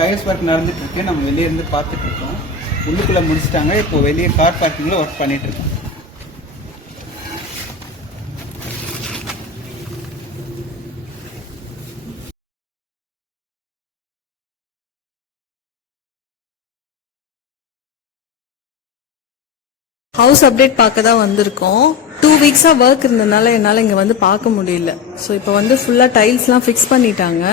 Tiles work நடந்துட்டு இருக்கு. நம்ம வெளியே இருந்து பார்த்துட்டு இருக்கோம். உள்ளுக்குள்ள முடிச்சிட்டாங்க. இப்போ வெளியே கார் பார்க்கிங்ல ஒர்க் பண்ணிட்டு இருக்கோம். ஹவுஸ் அப்டேட் பார்க்க தான் வந்திருக்கோம். 2 வீக்ஸா ஒர்க் இருந்ததுனால என்னால் இங்கே வந்து பார்க்க முடியல. ஸோ இப்போ வந்து ஃபுல்லாக டைல்ஸ்லாம் ஃபிக்ஸ் பண்ணிட்டாங்க.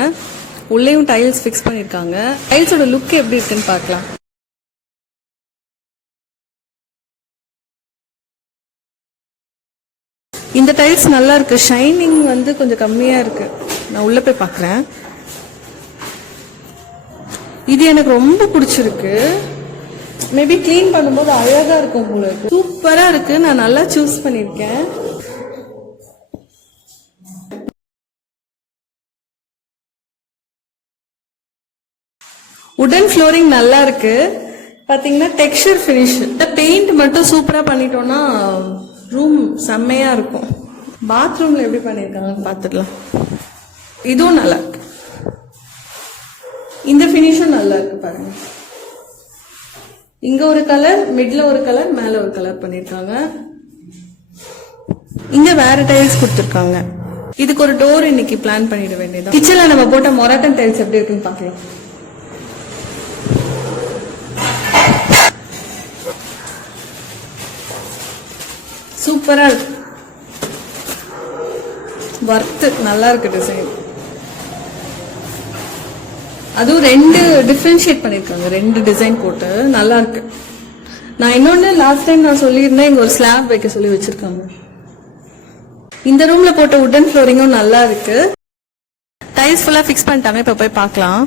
உள்ளேயும் டைல்ஸ் ஃபிக்ஸ் பண்ணியிருக்காங்க. டைல்ஸோட லுக் எப்படி இருக்குன்னு பார்க்கலாம். இந்த டைல்ஸ் நல்லா இருக்கு. ஷைனிங் வந்து கொஞ்சம் கம்மியா இருக்கு. நான் உள்ள போய் பார்க்குறேன். இது எனக்கு ரொம்ப பிடிச்சிருக்கு. மேபி கிளீன் பண்ணும்போது அழகா இருக்கும் போல இருக்கு. சூப்பரா இருக்கு. நான் நல்லா சூஸ் பண்ணிருக்கேன். உடன் ஃப்ளோரிங் நல்லா இருக்கு. பாத்தீங்கன்னா டெக்ஸ்சர் ஃபினிஷ். பெயிண்ட் மட்டும் சூப்பரா பண்ணிட்டோம்னா ரூம் செம்மையா இருக்கும். பாத்ரூம்ல எப்படி பண்ணிருக்காங்கன்னு பாத்துடலாம். இதுவும் நல்லா இருக்கு. இந்த ஃபினிஷும் நல்லா இருக்கு பாருங்க. இங்க ஒரு கலர், மிட்ல ஒரு கலர், மேல ஒரு கலர் பண்ணிருக்காங்க. இங்க வேற டைல்ஸ் கொடுத்திருக்காங்க. இதுக்கு ஒரு டோர் இன்னைக்கு பிளான் பண்ணிட வேண்டியது. கிச்சன்ல நம்ம போட்ட மொராட்டன் டைல்ஸ் எப்படி இருக்குன்னு பாக்கலாம். சூப்பரா இருக்கு. வர்த்து நல்லா இருக்கு டிசைன். அதுவும் 2 டிஃபரன்ஷியேட் பண்ணிருக்காங்க. 2 டிசைன் போட்டு நல்லா இருக்கு. நான் இன்னொன்னு லாஸ்ட் டைம் நான் சொல்லியிருந்தேன், இங்க ஒரு ஸ்லாப் வைக்க சொல்லி வச்சிருக்காங்க. இந்த ரூம்ல போட்ட உடன் ஃப்ளோரிங்கும் நல்லா இருக்கு. டைல்ஸ் ஃபுல்லா ஃபிக்ஸ் பண்ணிட்டாங்க. இப்ப போய் பார்க்கலாம்.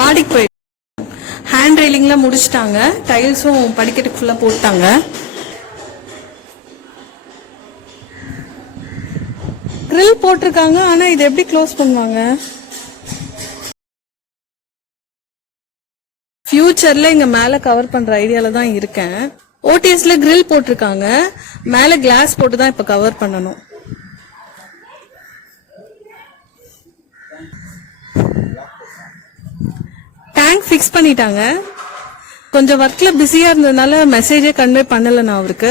மாடிக்கு போய் ஹேண்ட் ரெயிலிங்ல முடிச்சிட்டாங்க. டைல்ஸும் படிக்கட்டுக்கு ஃபுல்லா போட்டாங்க. கிரில் போட்டிருக்காங்க. ஆனா இது எப்படி க்ளோஸ் பண்ணுவாங்க? ஃபியூச்சர்ல இங்க மேல கவர் பண்ற ஐடியால தான் இருக்கேன். ஓடிஎஸ்ல கிரில் போட்டிருக்காங்க. மேல கிளாஸ் போட்டு தான் இப்ப கவர் பண்ணணும். டேங்க் ஃபிக்ஸ் பண்ணிட்டாங்க. கொஞ்சம் ஒர்க்ல பிஸியா இருந்ததுனால மெசேஜே கன்வே பண்ணல நான் அவருக்கு.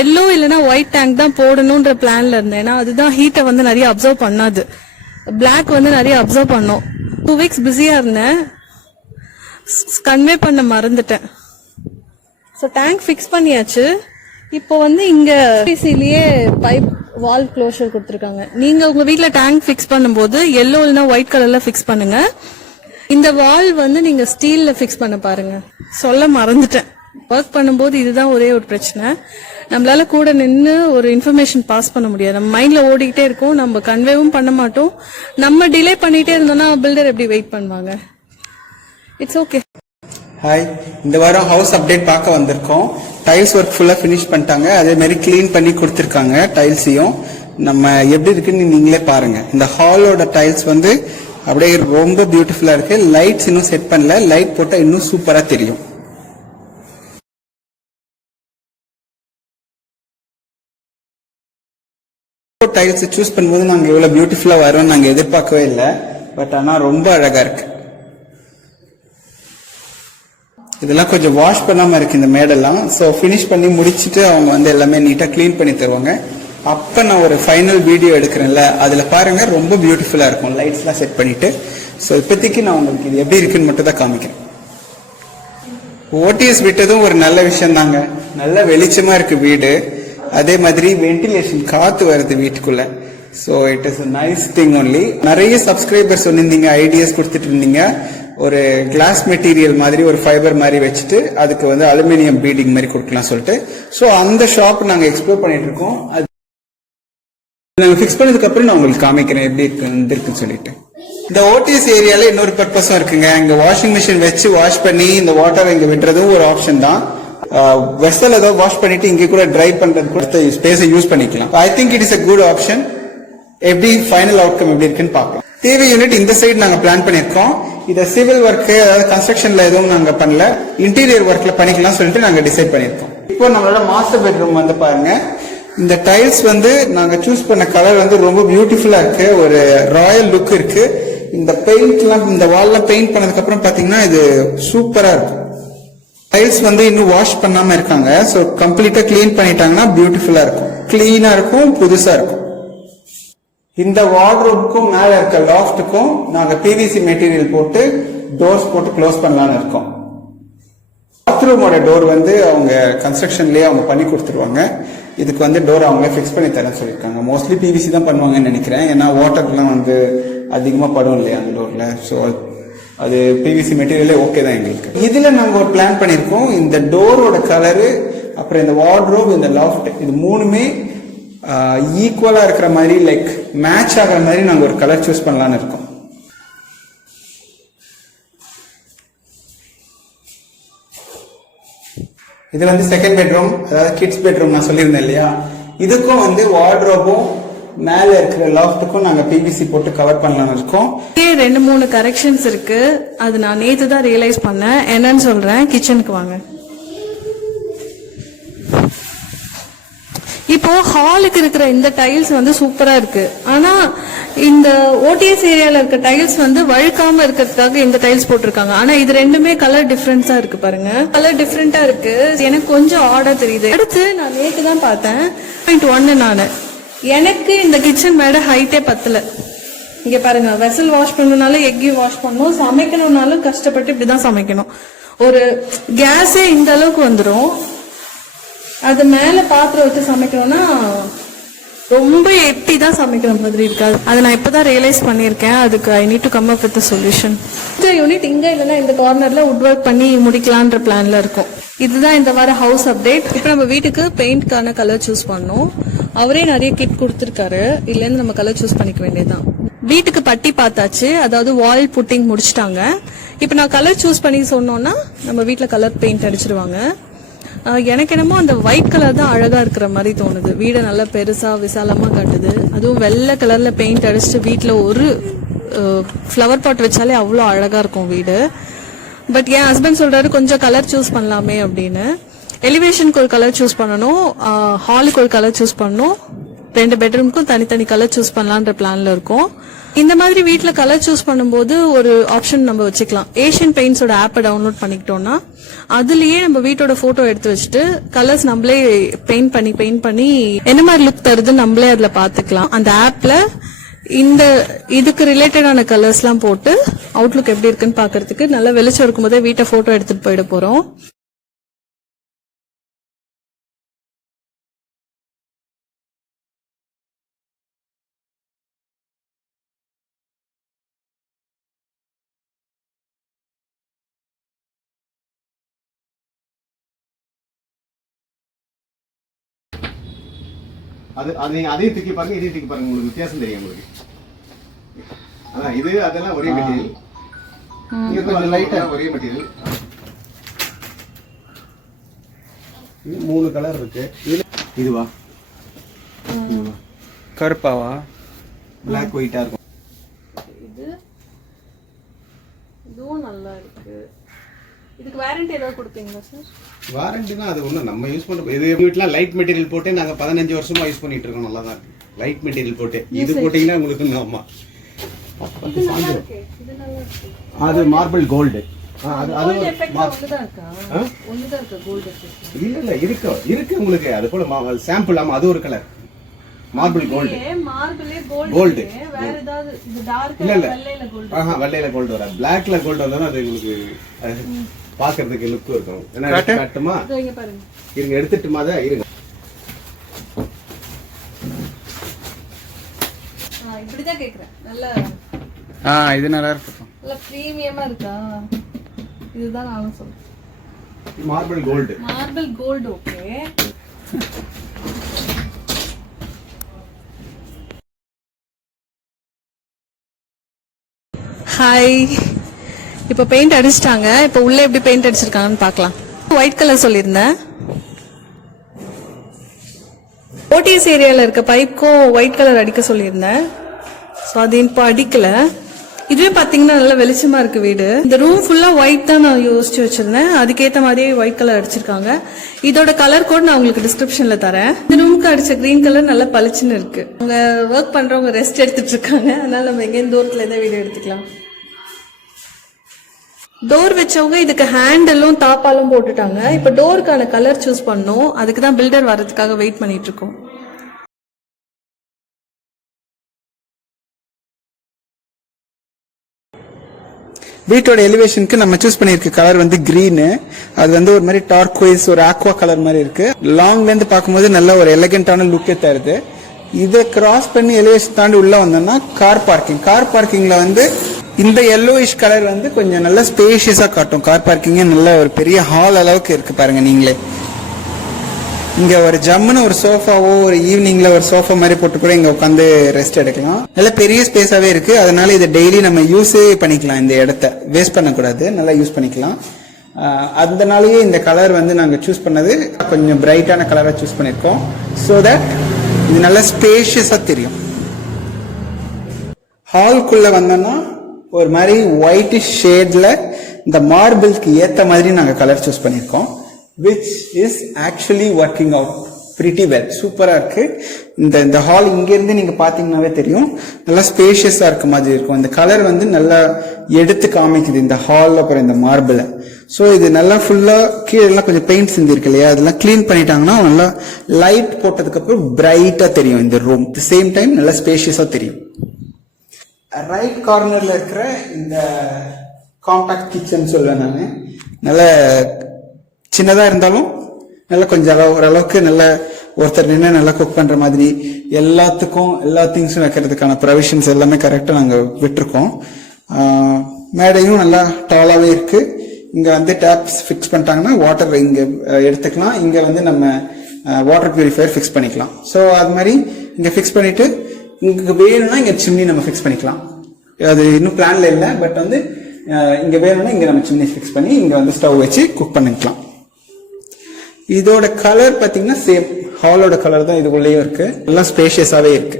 எல்லோ இல்லைன்னா ஒயிட் டேங்க் தான் போடணும்ன்ற பிளான்ல இருந்தேன். ஏன்னா அதுதான் ஹீட்டை வந்து நிறைய அப்சர்வ் பண்ணாது. பிளாக் வந்து நிறைய அப்சர்வ் பண்ணும். 2 வீக்ஸ் பிஸியா இருந்தேன். கன்வே பண்ண மறந்துட்டேன். ஸோ டேங்க் ஃபிக்ஸ் பண்ணியாச்சு. இப்போ வந்து இங்க பிசிலேயே பைப் வால் க்ளோஷர் கொடுத்துருக்காங்க. நீங்க உங்க வீட்டுல டேங்க் ஃபிக்ஸ் பண்ணும்போது எல்லோ இல்லைன்னா ஒயிட் கலர்ல ஃபிக்ஸ் பண்ணுங்க. இந்த வால் வந்து நீங்க ஸ்டீல்ல ஃபிக்ஸ் பண்ண பாருங்க. சொல்ல மறந்துட்டேன். ஒர்க் பண்ணும்போது இதுதான் ஒரே ஒரு பிரச்சனை. நம்மளால கூட நின்று ஒரு இன்ஃபர்மேஷன் பாஸ் பண்ண முடியாது. நம்ம மைண்ட்ல ஓடிக்கிட்டே இருக்கும். நம்ம கன்வேவும் பண்ண மாட்டோம். நம்ம டிலே பண்ணிட்டே இருந்தோம்னா பில்டர் எப்படி வெயிட் பண்ணுவாங்க? It's okay. ஹாய், இந்த வாரம் ஹவுஸ் அப்டேட் பார்க்க வந்திருக்கோம். டைல்ஸ் ஒர்க் ஃபுல்லா ஃபினிஷ் பண்ணிட்டாங்க. அதே மாதிரி கிளீன் பண்ணி கொடுத்துருக்காங்க. டைல்ஸையும் நம்ம எப்படி இருக்குன்னு நீங்களே பாருங்க. இந்த ஹாலோட டைல்ஸ் வந்து அப்படியே ரொம்ப பியூட்டிஃபுல்லா இருக்கு. லைட்ஸ் இன்னும் செட் பண்ணல. லைட் போட்டா இன்னும் சூப்பரா தெரியும். டைல்ஸ் சூஸ் பண்ணும்போது நாங்க இவ்வளவு பியூட்டிஃபுல்லா வரும் நாங்க எதிர்பார்க்கவே இல்லை. பட் ஆனா ரொம்ப அழகா இருக்கு. இதெல்லாம் கொஞ்சம் வாஷ் பண்ணாம இருக்கு இந்த மேடெல்லாம். ஸோ ஃபினிஷ் பண்ணி முடிச்சுட்டு அவங்க வந்து எல்லாமே நீட்டா கிளீன் பண்ணி தருவாங்க. அப்ப நான் ஒரு ஃபைனல் வீடியோ எடுக்கிறேன்ல, அதுல பாருங்க ரொம்ப பியூட்டிஃபுல்லா இருக்கும். லைட்ஸ் எல்லாம் செட் பண்ணிட்டு. ஸோ இப்போதைக்கு நான் உங்களுக்கு இது எப்படி இருக்குன்னு மட்டும் தான் காமிக்கிறேன். ஓடிஎஸ் விட்டதும் ஒரு நல்ல விஷயம் தாங்க. நல்ல வெளிச்சமா இருக்கு வீடு. அதே மாதிரி வென்டிலேஷன், காத்து வருது வீட்டுக்குள்ள. So it is nice thing only. நிறைய சப்ஸ்கிரைபர்ஸ் சொன்னிருந்தீங்க, ஐடியாஸ் கொடுத்துட்டு இருந்தீங்க. ஒரு கிளாஸ் மெட்டீரியல் மாதிரி ஒரு ஃபைபர் மாதிரி வச்சுட்டு அதுக்கு வந்து அலுமினியம் பீடிங் மாதிரி கொடுக்கலாம் சொல்லிட்டு. ஸோ அந்த ஷாப் நாங்க எக்ஸ்ப்ளோர் பண்ணிட்டு இருக்கோம். அது நாங்க ஃபிக்ஸ் பண்ணதுக்கு அப்புறம் நான் உங்களுக்கு காமிக்கிறேன் எப்படி இருக்குன்னு சொல்லிட்டு. இந்த ஓடிஎஸ் ஏரியால இன்னொரு பர்பஸும் இருக்குங்க. இங்க வாஷிங் மிஷின் வச்சு வாஷ் பண்ணி இந்த வாட்டர் இங்க விடுறதும் ஒரு ஆப்ஷன் தான். வெஸ்டல் ஏதோ வாஷ் பண்ணிட்டு இங்க கூட ட்ரை பண்றது கூட ஸ்பேஸை யூஸ் பண்ணிக்கலாம். I think it is a good option. எப்படி ஃபைனல் அவுட்கம் எப்படி இருக்குன்னு பார்க்கலாம். டிவி யூனிட் இந்த சைடு நாங்க பிளான் பண்ணிருக்கோம். இத சிவில் ஒர்க், அதாவது கன்ஸ்ட்ரக்ஷன்ல எதுவும் நாங்க பண்ணல, இன்டீரியர் ஒர்க்ல பண்ணிக்கலாம் சொல்லிட்டு நாங்க டிசைட் பண்ணிருக்கோம். இப்போ நம்மளோட மாஸ்டர் பெட்ரூம் வந்து பாருங்க. இந்த டைல்ஸ் வந்து நாங்க சூஸ் பண்ண கலர் வந்து ரொம்ப பியூட்டிஃபுல்லா இருக்கு. ஒரு ராயல் லுக் இருக்கு. இந்த பெயிண்ட்லாம் இந்த வால்ல பெயிண்ட் பண்ணதுக்கு அப்புறம் பாத்தீங்கன்னா இது சூப்பரா இருக்கும். டைல்ஸ் வந்து இன்னும் வாஷ் பண்ணாம இருக்காங்க. ஸோ கம்ப்ளீட்டா கிளீன் பண்ணிட்டாங்கன்னா பியூட்டிஃபுல்லா இருக்கும், கிளீனா இருக்கும், புதுசா இருக்கும். இந்த வார்ட்ரோபுக்கும் மேல இருக்க லாஃப்ட்டுக்கும் நாங்க பிவிசி மெட்டீரியல் போட்டு டோர்ஸ் போட்டு க்ளோஸ் பண்ணலாம்னு இருக்கோம். பாத்ரூமோட டோர் வந்து அவங்க கன்ஸ்ட்ரக்ஷன்லயே அவங்க பண்ணி கொடுத்துருவாங்க. இதுக்கு வந்து டோர் அவங்களே ஃபிக்ஸ் பண்ணி தரேன்னு சொல்லியிருக்காங்க. மோஸ்ட்லி பிவிசி தான் பண்ணுவாங்கன்னு நினைக்கிறேன். ஏன்னா வாட்டர்லாம் வந்து அதிகமாக படும் இல்லையா அந்த டோர்ல. ஸோ அது பிவிசி மெட்டீரியலே ஓகே தான் எங்களுக்கு. இதுல நாங்க ஒரு பிளான் பண்ணியிருக்கோம். இந்த டோரோட கலரு, அப்புறம் இந்த வார்ட்ரோப், இந்த லாஃப்ட், இது மூணுமே ஈக்குவலா இருக்கிற மாதிரி, லைக் மேட்ச் ஆகிற மாதிரி நாங்க ஒரு கலர் சூஸ் பண்ணலாம்னு இருக்கோம். இது வந்து செகண்ட் பெட்ரூம், அதாவது கிட்ஸ் பெட்ரூம் நான் சொல்லியிருந்தேன் இல்லையா. இதுக்கும் வந்து வார்ட்ரோபும் மேல இருக்கிற லாஃப்ட்டுக்கும் நாங்க பிவிசி போட்டு கவர் பண்ணலாம்னு இருக்கோம். 2-3 கரெக்ஷன்ஸ் இருக்கு. அது நான் நேத்து தான் ரியலைஸ் பண்ணேன். என்னன்னு சொல்றேன், கிச்சனுக்கு வாங்க. இப்போ ஹாலுக்கு இருக்கிற இந்த டைல்ஸ் வந்து சூப்பரா இருக்கு. ஆனா இந்த ஓடிஎஸ் ஏரியால இருக்க டைல்ஸ் வந்து வழுக்காம இருக்கிறதுக்காக இந்த டைல்ஸ் போட்டிருக்காங்க. ஆனா இது ரெண்டுமே கலர் டிஃபரன்ஸா இருக்கு பாருங்க. கலர் டிஃபரெண்டா இருக்கு. எனக்கு கொஞ்சம் ஆர்டா தெரியுது. அடுத்து நான் நேத்து தான் பார்த்தேன் 1 நானு எனக்கு இந்த கிச்சன் மேட ஹைட்டே பத்தல. இங்க பாருங்க, வெசல் வாஷ் பண்ணனாலும் எக்கையும் வாஷ் பண்ணணும், சமைக்கணும்னாலும் கஷ்டப்பட்டு இப்படிதான் சமைக்கணும். ஒரு கேஸே இந்த அளவுக்கு வந்துடும். அது மேல பாத்திரம் வச்சு சமைக்கணும்னா ரொம்ப எட்டி தான் சமைக்கிற மாதிரி இருக்காது. அதை நான் இப்பதான் ரியலைஸ் பண்ணிருக்கேன். அதுக்கு I need to come up with solution. இந்த யூனிட் இங்க இல்லைன்னா இந்த கார்னர்ல வுட் ஒர்க் பண்ணி முடிக்கலான்ற பிளான்ல இருக்கும். இதுதான் இந்த வார ஹவுஸ் அப்டேட். இப்போ நம்ம வீட்டுக்கு பெயிண்ட்கான கலர் சூஸ் பண்ணோம். அவரே நிறைய கிட் கொடுத்துருக்காரு. இதுல இருந்து நம்ம கலர் சூஸ் பண்ணிக்க வேண்டியதுதான். வீட்டுக்கு பட்டி பார்த்தாச்சு, அதாவது வால் புட்டிங் முடிச்சிட்டாங்க. இப்போ நான் கலர் சூஸ் பண்ணி சொன்னோம்னா நம்ம வீட்டுல கலர் பெயிண்ட் அடிச்சிருவாங்க. எனக்கு என்னமோ அந்த ஒயிட் கலர் தான் அழகா இருக்கிற மாதிரி தோணுது. வீடை நல்லா பெருசா விசாலமா காட்டுது. அதுவும் வெள்ளை கலர்ல பெயிண்ட் அடிச்சுட்டு வீட்டுல ஒரு ஃப்ளவர் பாட் வச்சாலே அவ்வளோ அழகா இருக்கும் வீடு. பட் என் ஹஸ்பண்ட் சொல்றாரு கொஞ்சம் கலர் சூஸ் பண்ணலாமே அப்படின்னு. எலிவேஷனுக்கு ஒரு கலர் சூஸ் பண்ணணும், ஹாலுக்கு ஒரு கலர் சூஸ் பண்ணணும், 2 பெட்ரூமுக்கும் தனித்தனி கலர் சூஸ் பண்ணலான்ற பிளான்ல இருக்கும். இந்த மாதிரி வீட்டுல கலர் சூஸ் பண்ணும்போது ஒரு ஆப்ஷன் நம்ம வச்சுக்கலாம். ஏஷியன் பெயிண்ட்ஸோட ஆப்பை டவுன்லோட் பண்ணிக்கிட்டோம்னா அதுலயே நம்ம வீட்டோட போட்டோ எடுத்து வச்சுட்டு கலர்ஸ் நம்மளே பெயிண்ட் பண்ணி என்ன மாதிரி லுக் தருது நம்மளே அதுல பாத்துக்கலாம். அந்த ஆப்ல இந்த இதுக்கு ரிலேட்டடான கலர்ஸ் எல்லாம் போட்டு அவுட்லுக் எப்படி இருக்குன்னு பாக்குறதுக்கு நல்லா வெளிச்சம் இருக்கும் போதே வீட்டை போட்டோ எடுத்துட்டு போயிட போறோம். அதையும் தூக்கி பாருங்க, இதையும் தூக்கி பாருங்க, உங்களுக்கு வித்தியாசம் தெரியும் உங்களுக்கு. அதான் இது அதெல்லாம் ஒரே மெட்டீரியல், ஒரே மெட்டீரியல். இது 3 கலர் இருக்கு. இதுவா கருப்பாவா பிளாக் ஒயிட்டா இருக்கும். இதுவும் நல்லா இருக்கு. இதுக்கு வாரண்டி ஏதாவது கொடுப்பீங்களா சார்? வாரண்டினா அது ஒன்றும் நம்ம யூஸ் பண்ணுறோம். இது வீட்டில் லைட் மெட்டீரியல் போட்டு நாங்கள் 15 வருஷமா யூஸ் பண்ணிட்டு இருக்கோம். நல்லா தான் இருக்கு. லைட் மெட்டீரியல் போட்டு இது போட்டிங்கன்னா உங்களுக்கு ஆமா அது மார்பிள் கோல்டு. இல்ல இருக்கு உங்களுக்கு. அது போல சாம்பிள். ஆமா அது ஒரு கலர் மார்பிள் கோல்டு. கோல்டு இல்ல இல்ல வெள்ளையில கோல்டு வர. பிளாக்ல கோல்டு வந்தா அது உங்களுக்கு பாக்குறதுக்கு லுக் இருக்கும். என்ன காட்டுமா? இருங்க எடுத்துட்டுமா தான் இருங்க. இப்படிதான் கேக்குறேன். நல்ல இது நல்லா இருக்கு. நல்ல பிரீமியமா இருக்கா? இதுதான் நானும் சொல்றேன். Marble gold. Marble gold okay. Hi. இப்போ பெயிண்ட் அடிச்சிட்டாங்க. இப்போ உள்ள எப்படி பெயிண்ட் அடிச்சிருக்காங்கன்னு பார்க்கலாம். ஒயிட் கலர் சொல்லியிருந்தேன். ஓடிஎஸ் ஏரியாவில் இருக்க பைப்க்கும் ஒயிட் கலர் அடிக்க சொல்லியிருந்தேன். ஸோ அது இப்போ அடிக்கல. இதுவே பாத்தீங்கன்னா நல்ல வெளிச்சமா இருக்கு வீடு. இந்த ரூம் ஃபுல்லா ஒயிட் தான் நான் யோசிச்சு வச்சிருந்தேன். அதுக்கேற்ற மாதிரியே ஒயிட் கலர் அடிச்சிருக்காங்க. இதோட கலர் கோட் நான் உங்களுக்கு டிஸ்கிரிப்ஷன்ல தரேன். இந்த ரூமுக்கு அடிச்ச கிரீன் கலர் நல்லா பளிச்சுன்னு இருக்கு. அவங்க ஒர்க் பண்றவங்க ரெஸ்ட் எடுத்துட்டு இருக்காங்க. அதனால நம்ம எங்கேயும் தூரத்துல இருந்தே வீடியோ எடுத்துக்கலாம். டோர் வச்சவங்க இதுக்கு ஹேண்டலும் தாப்பாலும் போட்டுட்டாங்க. இப்ப டோருக்கான கலர் சூஸ் பண்ணோம். அதுக்கு தான் பில்டர் வர்றதுக்காக வெயிட் பண்ணிட்டு இருக்கோம். வீட்டோட எலிவேஷனுக்கு நம்ம சூஸ் பண்ணிருக்க கலர் வந்து கிரீன். அது வந்து ஒரு மாதிரி டார்க்வைஸ், ஒரு ஆக்வா கலர் மாதிரி இருக்கு. லாங்ல இருந்து பார்க்கும்போது நல்ல ஒரு எலகென்டான லுக்கே தருது. இதை கிராஸ் பண்ணி எலிவேஷன் தாண்டி உள்ள வந்தோம்னா கார் பார்க்கிங்ல வந்து இந்த yellowish கலர் வந்து கொஞ்சம் நல்ல ஸ்பேஷியஸா காட்டும். கார் பார்க்கிங்கே நல்ல ஒரு பெரிய ஹால் அளவுக்கு இருக்கு பாருங்க நீங்களே. இங்க ஒரு ஜம்முன்னு ஒரு சோஃபாவோ ஒரு ஈவினிங்ல ஒரு சோஃபா மாதிரி போட்டு கூட இங்க உட்காந்து ரெஸ்ட் எடுக்கலாம். நல்ல பெரிய ஸ்பேஸாவே இருக்கு. அதனால இதை டெய்லி நம்ம யூஸே பண்ணிக்கலாம். இந்த இடத்த வேஸ்ட் பண்ணக்கூடாது, நல்லா யூஸ் பண்ணிக்கலாம். அதனாலயே இந்த கலர் வந்து நாங்க சூஸ் பண்ணது கொஞ்சம் பிரைட்டான கலரா சூஸ் பண்ணிருக்கோம். சோ தட் இது நல்ல ஸ்பேஷியஸா தெரியும். ஹால்குள்ள வந்தோம்னா ஒரு மாதிரி ஒயிட்டிஷ் ஷேட்ல இந்த மார்பிள்க்கு ஏத்த மாதிரி நாங்க கலர் சூஸ் பண்ணிருக்கோம். which is actually working out pretty well. சூப்பரா இருக்கு. இந்த ஹால் இங்க இருந்து நீங்க பாத்தீங்கன்னாவே தெரியும் நல்லா ஸ்பேஷியஸா இருக்க மாதிரி இருக்கும். இந்த கலர் வந்து நல்லா எடுத்து காமிக்குது இந்த ஹால் அப்புறம் இந்த மார்பிள. சோ இது நல்லா ஃபுல்லா கீழே எல்லாம் கொஞ்சம் பெயிண்ட் செஞ்சிருக்கு இல்லையா, அதெல்லாம் கிளீன் பண்ணிட்டாங்கன்னா நல்லா லைட் போட்டதுக்கு அப்புறம் பிரைட்டா தெரியும் இந்த ரூம். தி சேம் டைம் நல்லா ஸ்பேஷியஸா தெரியும். ரைட் கார்னர்ல இருக்கிற இந்த காம்பாக்ட் கிச்சன் சொல்லுவேன் நான். நல்ல சின்னதா இருந்தாலும் நல்லா கொஞ்சம் ஓரளவுக்கு நல்ல ஒருத்தர் நின்று நல்லா குக் பண்ற மாதிரி எல்லா திங்ஸும் வைக்கிறதுக்கான ப்ரொவிஷன்ஸ் எல்லாமே கரெக்டா நாங்க விட்டுருக்கோம். மேடையும் நல்லா டாலாவே இருக்கு. இங்க வந்து டேப்ஸ் ஃபிக்ஸ் பண்ணிட்டாங்கன்னா வாட்டர் இங்க எடுத்துக்கலாம். இங்க வந்து நம்ம வாட்டர் பியூரிஃபையர் ஃபிக்ஸ் பண்ணிக்கலாம். ஸோ அது மாதிரி இங்க ஃபிக்ஸ் பண்ணிட்டு இங்க வேணும்னா இங்க சிம்னி நம்ம ஃபிக்ஸ் பண்ணிக்கலாம். அது இன்னும் பிளான்ல இல்லை, பட் வந்து இங்க வேணும்னா இங்க நம்ம சிம்னி ஃபிக்ஸ் பண்ணி இங்க வந்து ஸ்டவ் வச்சு குக் பண்ணிக்கலாம். இதோட கலர் பாத்தீங்கன்னா சேம் ஹாலோட கலர் தான் இதுக்குள்ளேயும் இருக்கு. எல்லாம் ஸ்பேஷியஸாவே இருக்கு.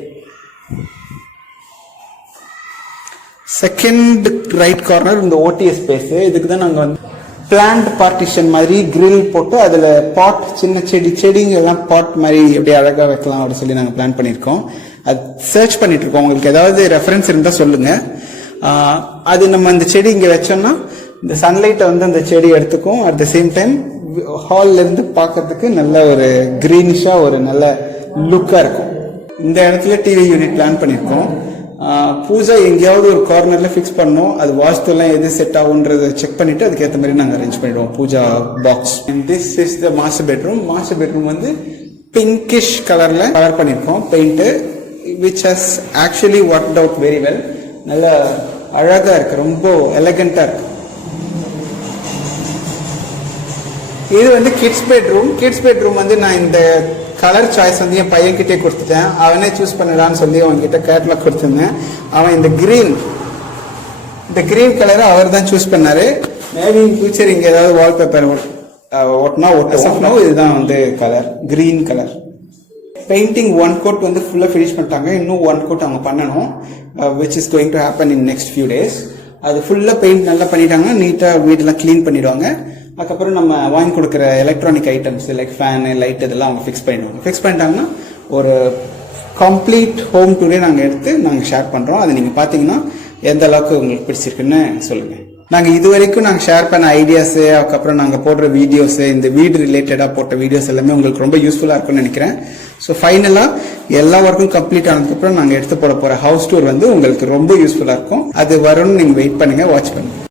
செகண்ட் ரைட் கார்னர் இந்த ஓடிஎஸ் ஸ்பேஸ். இதுக்கு தான் நாங்க வந்து பிளான்ட் பார்ட்டிஷன் மாதிரி கிரில் போட்டு அதுல பாட் சின்ன செடிங்க எல்லாம் பாட் மாதிரி எப்படி அழகா வைக்கலாம் அப்படின்னு சொல்லி நாங்க பிளான் பண்ணிருக்கோம். அது சர்ச் பண்ணிட்டு இருக்கோம். உங்களுக்கு ஏதாவது ரெஃபரன்ஸ் இருந்தா சொல்லுங்க. அது நம்ம அந்த செடி இங்க வச்சோம்னா இந்த சன்லைட்டை வந்து அந்த செடி எடுத்துக்கும். அட் த சேம் டைம் ஹால்ல இருந்து பாக்கிறதுக்கு நல்ல ஒரு கிரீனிஷா ஒரு நல்ல லுக்கா இருக்கும். இந்த இடத்துல டிவி யூனிட் பிளான் பண்ணிருக்கோம். பூஜா எங்கேயாவது ஒரு கார்னர்ல பிக்ஸ் பண்ணோம். அது வாஸ்து எல்லாம் எது செட் ஆகுன்றத செக் பண்ணிட்டு அதுக்கேற்ற மாதிரி நாங்க அரேஞ்ச் பண்ணிடுவோம் puja box. This is the master bedroom. Master bedroom வந்து பிங்கிஷ் கலர்ல கலர் பண்ணிருக்கோம் paint, which has actually worked out very well. நல்ல அழகா இருக்கு, ரொம்ப எலகண்டா இருக்கு. இது வந்து கிட்ஸ் பெட்ரூம் வந்து நான் இந்த கலர் சாய்ஸ் வந்து என் பையன் கிட்டே கொடுத்துட்டேன். அவனே சூஸ் பண்ணலான்னு சொல்லி அவன் கிட்ட கேட்லாக் கொடுத்துருந்தேன். அவன் இந்த கிரீன் கலரை அவர் தான் சூஸ் பண்ணாரு. மேபி இன் ஃபியூச்சர் இங்க ஏதாவது வால்பேப்பர் ஒட்டினா இதுதான் வந்து colour, green colour. Painting 1 coat வந்து ஃபுல்லா ஃபினிஷ் பண்ணிட்டாங்க. இன்னும் 1 coat அவங்க பண்ணணும், which is going to happen in next few days. அது ஃபுல்லா பெயிண்ட் நல்லா பண்ணிட்டாங்க. நீட்டா வீடெல்லாம் கிளீன் பண்ணிடுவாங்க. அதுக்கப்புறம் நம்ம வாங்கி கொடுக்குற electronic items like fan light இதெல்லாம் அவங்க ஃபிக்ஸ் பண்ணிடுவாங்க. ஃபிக்ஸ் பண்ணிட்டாங்கன்னா ஒரு கம்ப்ளீட் ஹோம் டூரே நாங்கள் எடுத்து நாங்கள் ஷேர் பண்ணுறோம். அது நீங்கள் பார்த்தீங்கன்னா எந்த அளவுக்கு உங்களுக்கு பிடிச்சிருக்குன்னு சொல்லுங்கள். நாங்கள் இது வரைக்கும் நாங்கள் ஷேர் பண்ண ஐடியாஸு, அதுக்கப்புறம் நாங்கள் போடுற வீடியோஸு, இந்த வீடு ரிலேட்டடாக போட்ட வீடியோஸ் எல்லாமே உங்களுக்கு ரொம்ப யூஸ்ஃபுல்லாக இருக்கும்னு நினைக்கிறேன். ஸோ ஃபைனலாக எல்லா ஒர்க்கும் கம்ப்ளீட் ஆனதுக்கப்புறம் நாங்கள் எடுத்து போட போகிற ஹவுஸ் டூர் வந்து உங்களுக்கு ரொம்ப யூஸ்ஃபுல்லாக இருக்கும். அது வரும்னு நீங்கள் வெயிட் பண்ணுங்கள், வாட்ச் பண்ணுங்கள்.